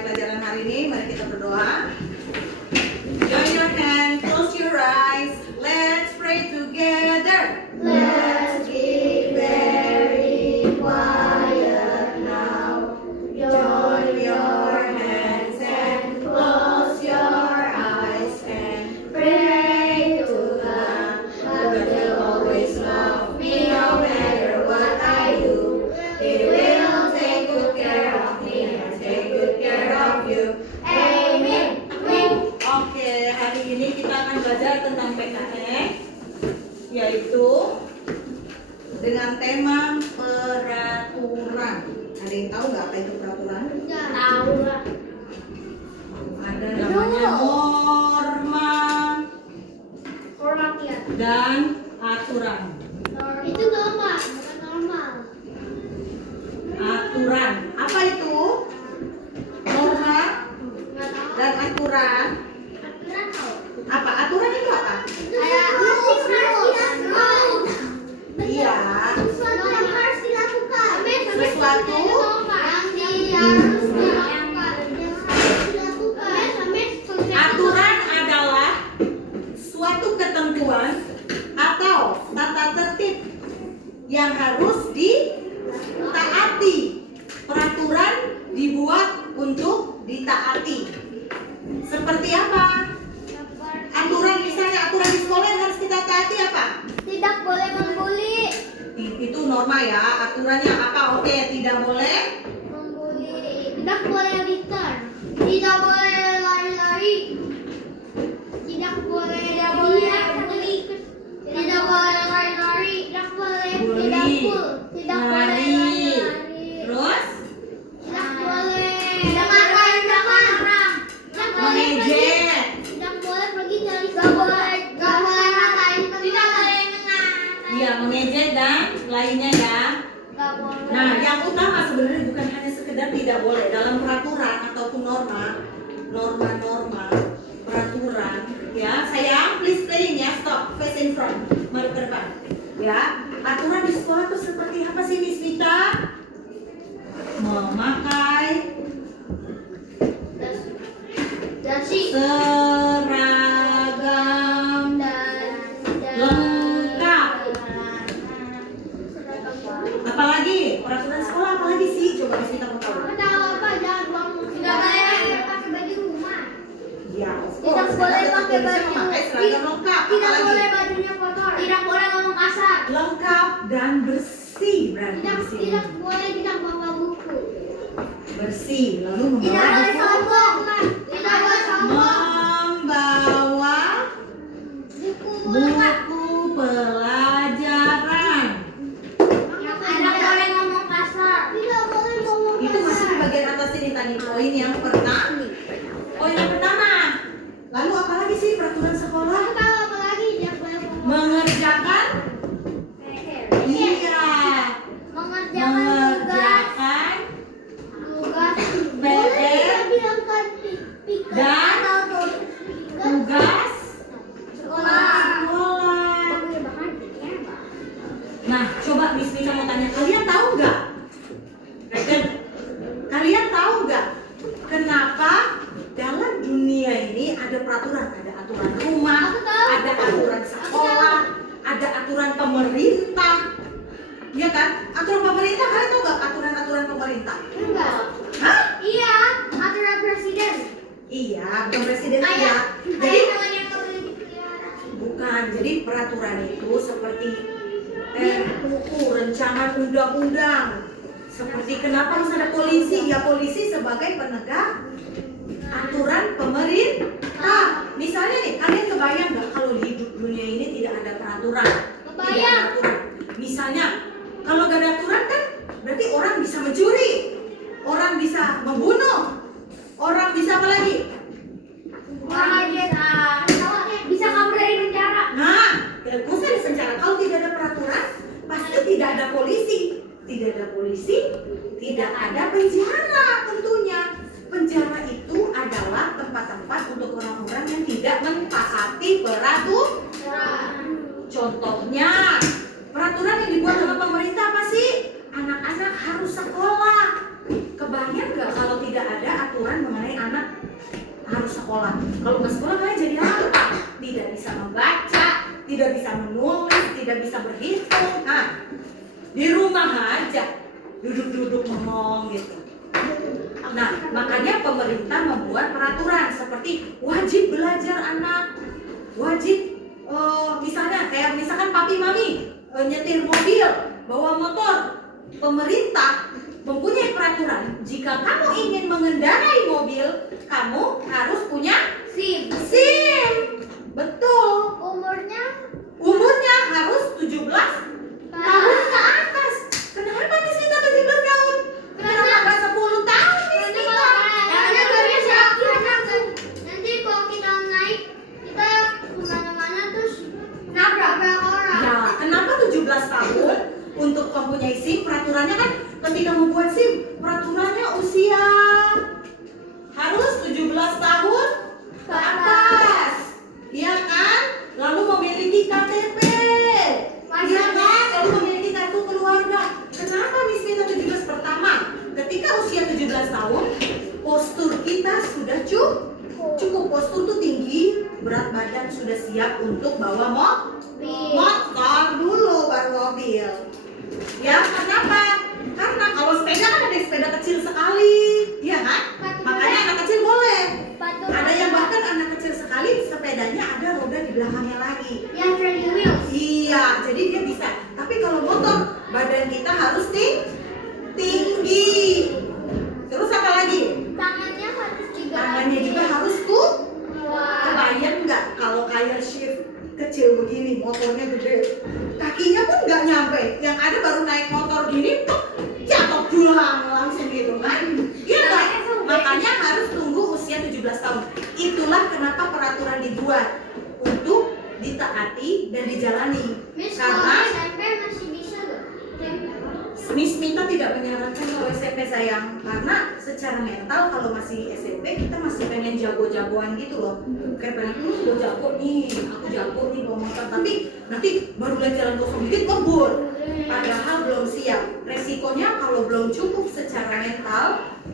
memulai pelajaran hari ini, mari kita berdoa. Join your hand, close your eyes, let's pray together. Let's be very quiet now. Join your hands and close your eyes and pray to God. God will always love me no matter what I do. He will take good care of me and take good care of you. Amen. Oke, hari ini kita akan belajar tentang PKN, yaitu dengan tema peraturan. Ada yang tahu nggak apa itu peraturan? Tahu lah. Ada namanya norma Rakyat. dan aturan. Itu normal, bukan normal. Aturan, apa itu? Norma Nggak tahu. dan aturan. Aturan tahu. Apa? Aturan itu apa? Kayak rules. Iya. Sesuatu yang harus dilakukan. Sesuatu yang harus dilakukan. Aturan adalah suatu ketentuan atau tata tertib yang harus ditaati. Peraturan dibuat untuk ditaati. Seperti apa? Aturan, misalnya aturan di sekolah yang harus kita taati apa? Tidak boleh membuli. Itu norma ya. Aturannya apa? Oke, tidak boleh. Tidak boleh return. Tidak boleh lari-lari. Tidak boleh bully. Tidak boleh lari-lari. Tidak boleh Bully. tidak boleh Lari. lari. Terus Tidak boleh makan sama orang. Tidak boleh pergi. mengejek. Tidak boleh pergi dari sekolah. Tidak boleh ngatain. Tidak boleh mengatain. Iya, mengejek dan lainnya ya. Tidak boleh. Nah, yang utama sebenarnya bukan hanya sekedar tidak boleh dalam peraturan ataupun norma peraturan. Ya, sayang, please playing ya. Stop, face in front, mari ke depan. Ya, aturan di sekolah itu seperti apa sih, Miss Vita? Memakai Dasi. seragam lengkap. Apalagi peraturan sekolah apalagi sih? Coba Miss Vita mau tahu. Tahu apa? Jangan buang. Tidak boleh pakai baju rumah. Ya, of Tidak course. boleh Ada pakai tulisan baju. memakai seragam lengkap. Tidak Apalagi? boleh bajunya kotor. Tidak boleh ngomong kasar. Lengkap dan bersih berarti di sini. Tidak boleh tidak bawa buku. Bersih, lalu Tidak membawa boleh buku. sombong. Tidak boleh sombong. Membawa Buku buku pelajaran. Tidak boleh ngomong kasar. Tidak boleh ngomong kasar. Itu masih di bagian atas ini tadi poin yang pertama. Poin yang pertama. Lalu apalagi sih peraturan sekolah? Tahu apa lagi? Tidak boleh ngomong. Mengerjakan? Iya. Mengerjakan Mengerjakan tugas. PR Bilangkan dan tugas sekolah. sekolah. Nah, coba Miss Vita mau tanya, kalian tahu nggak? Kalian tahu nggak kenapa dalam dunia ini ada peraturan? Ada aturan rumah, Aku tahu. ada aturan sekolah, ada aturan pemerintah. Iya kan? Aturan pemerintah, kalian tahu nggak aturan-aturan pemerintah? Enggak. Hah? Iya, aturan presiden. Iya, bukan presiden aja. Kayak Jadi hewan yang boleh dipelihara. bukan, jadi peraturan itu seperti RUU, rancangan undang-undang. Seperti kenapa harus ada polisi? Ya polisi sebagai penegak aturan pemerintah. Misalnya nih, kalian kebayang nggak kalau di hidup dunia ini tidak ada peraturan? Kebayang. Tidak ada aturan. Misalnya, kalau nggak ada aturan kan berarti orang bisa mencuri, orang bisa membunuh, orang bisa apa lagi? Bisa kabur dari penjara. Nah, bisa di penjara. Kalau tidak ada peraturan, pasti tidak ada polisi. Tidak ada polisi, tidak ada penjara tentunya. Penjara itu adalah tempat-tempat untuk orang-orang yang tidak mentaati peraturan. Contohnya, peraturan yang dibuat oleh pemerintah apa sih? Anak-anak harus sekolah. Kebayang nggak kalau tidak ada aturan mengenai sekolah. Kalau nggak sekolah kalian jadi apa? Tidak bisa membaca, tidak bisa menulis, tidak bisa berhitung. Nah, di rumah aja duduk-duduk ngomong gitu. Nah, makanya pemerintah membuat peraturan seperti wajib belajar anak, wajib misalnya kayak misalkan papi mami nyetir mobil, bawa motor. Pemerintah mempunyai peraturan jika kamu ingin mengendarai mobil, kamu harus punya SIM. SIM. Betul. Umurnya harus 17 tahun ke atas. Kenapa Miss Mita 17 tahun? Kenapa nggak 10 tahun Miss Mita? Karena nggak bisa. Nanti kalau kita naik, kita kemana-mana terus nabrak orang. Ya, kenapa 17 tahun? Untuk mempunyai SIM, peraturannya kan ketika membuat SIM, peraturannya usia harus 17 tahun ke atas. Iya kan? Lalu memiliki KTP. Iya kan? Lalu memiliki kartu keluarga. Kenapa Miss Mita 17? Pertama, ketika usia 17 tahun, postur kita sudah cukup. Postur tuh tinggi, berat badan sudah siap untuk bawa motor dulu baru mobil. Ya, kenapa? Karena kalau sepeda kan ada sepeda kecil sekali, iya kan? Makanya anak kecil boleh. Ada yang bahkan anak kecil sekali sepedanya ada roda di belakangnya lagi. Yang training wheels. Iya, jadi dia bisa. Tapi kalau motor, badan kita harus tinggi. Terus apa lagi? Tangannya harus juga. Tangannya juga harus kebayang nggak kalau kayak shift kecil begini, motornya gede, kakinya pun nggak nyampe, yang ada baru naik motor gini, jatuh pulang langsung gitu kan? Iya nggak? Makanya harus tunggu usia 17 tahun. Itulah kenapa peraturan dibuat untuk ditaati dan dijalani. Miss, kalau Karena SMP masih bisa nggak? Miss Mita tidak menyarankan kalau SMP sayang, karena secara mental kalau masih SMP kita masih pengen jago-jagoan gitu loh. Kayak pengen, gue jago nih, aku jago nih bawa motor. Tapi nanti baru lihat jalan kosong dikit ngebut. Padahal belum siap. Resikonya kalau belum cukup secara mental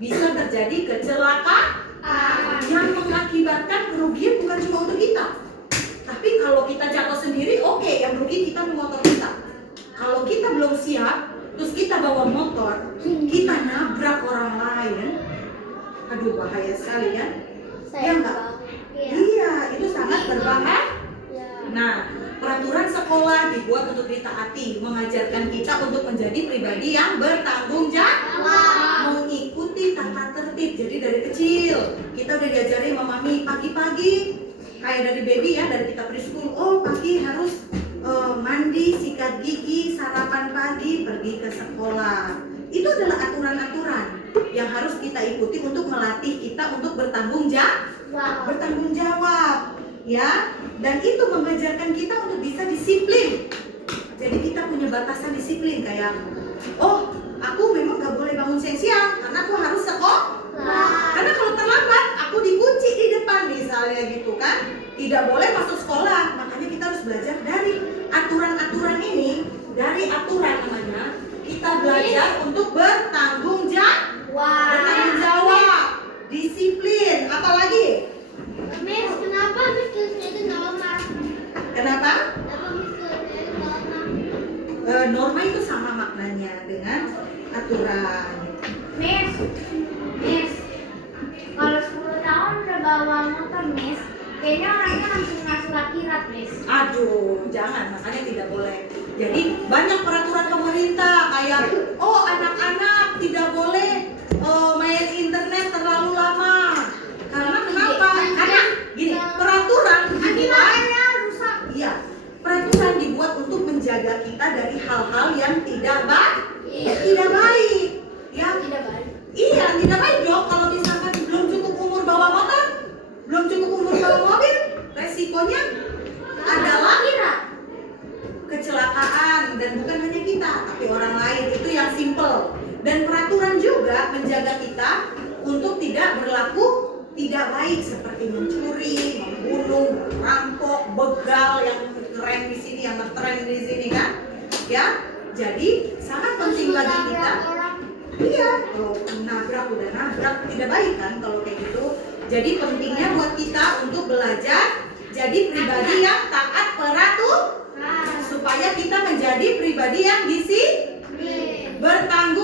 bisa terjadi kecelakaan yang mengakibatkan kerugian bukan cuma untuk kita. Tapi kalau kita jatuh sendiri, oke, yang rugi kita motor kita. Kalau kita belum siap, terus kita bawa motor, kita nabrak orang lain, aduh bahaya sekali ya. Ya enggak? Iya, itu sangat berbahaya. Nah, peraturan sekolah dibuat untuk ditaati, mengajarkan kita untuk menjadi pribadi yang bertanggung jawab, mengikuti tata tertib. Jadi dari kecil kita udah diajari sama mami pagi-pagi, kayak dari baby ya, dari kita preschool. Oh, pagi harus mandi, sikat gigi, sarapan pagi, pergi ke sekolah. Itu adalah aturan-aturan yang harus kita ikuti untuk melatih kita untuk bertanggung jawab, ya. Dan itu mengajarkan kita untuk bisa disiplin. Jadi kita punya batasan disiplin kayak, oh, aku memang gak boleh bangun siang-siang karena aku harus sekolah. Karena kalau terlambat, aku dikunci di depan misalnya gitu kan. Tidak boleh masuk sekolah, makanya kita harus belajar dari aturan-aturan ini, dari aturan namanya, kita belajar untuk bertanggung jawab, disiplin, apalagi? Miss, kenapa Miss Krisna itu norma? Kenapa? Kenapa Miss Krisna itu norma? Norma itu sama maknanya dengan aturan. Miss, kalau 10 tahun udah bawa motor Miss, kayaknya orangnya langsung masuk akhirat Miss. Aduh, jangan, makanya tidak boleh. Jadi banyak peraturan pemerintah kayak, oh anak-anak tidak boleh main internet terlalu lama. Karena kenapa? Karena gini, peraturan dibuat, iya, peraturan dibuat untuk menjaga kita dari hal-hal yang tidak baik. Ya, Tidak baik. iya, tidak baik dong. Kalau misalkan belum cukup umur bawa motor, belum cukup umur bawa mobil, resikonya adalah kecelakaan, dan bukan hanya kita, tapi orang lain. Itu yang simple. Dan peraturan juga menjaga kita untuk tidak berlaku tidak baik seperti mencuri, membunuh, merampok, begal yang keren di sini, yang ngetren di sini kan? Ya, jadi sangat penting bagi kita. Iya, kalau nabrak udah nabrak, tidak baik kan kalau kayak gitu. Jadi pentingnya buat kita untuk belajar jadi pribadi yang taat peraturan supaya kita menjadi pribadi yang disiplin, bertanggung